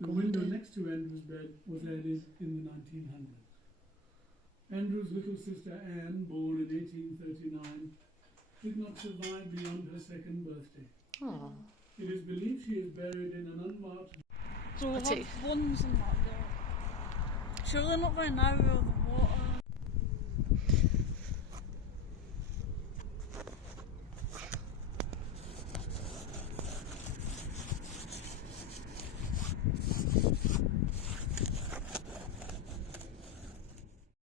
The window next to Andrew's bed was added in the 1900s. Andrew's little sister Anne, born in 1839, did not survive beyond her second birthday. Oh. It is believed she is buried in an unmarked... So we've had ones and that there. Surely not very narrow though.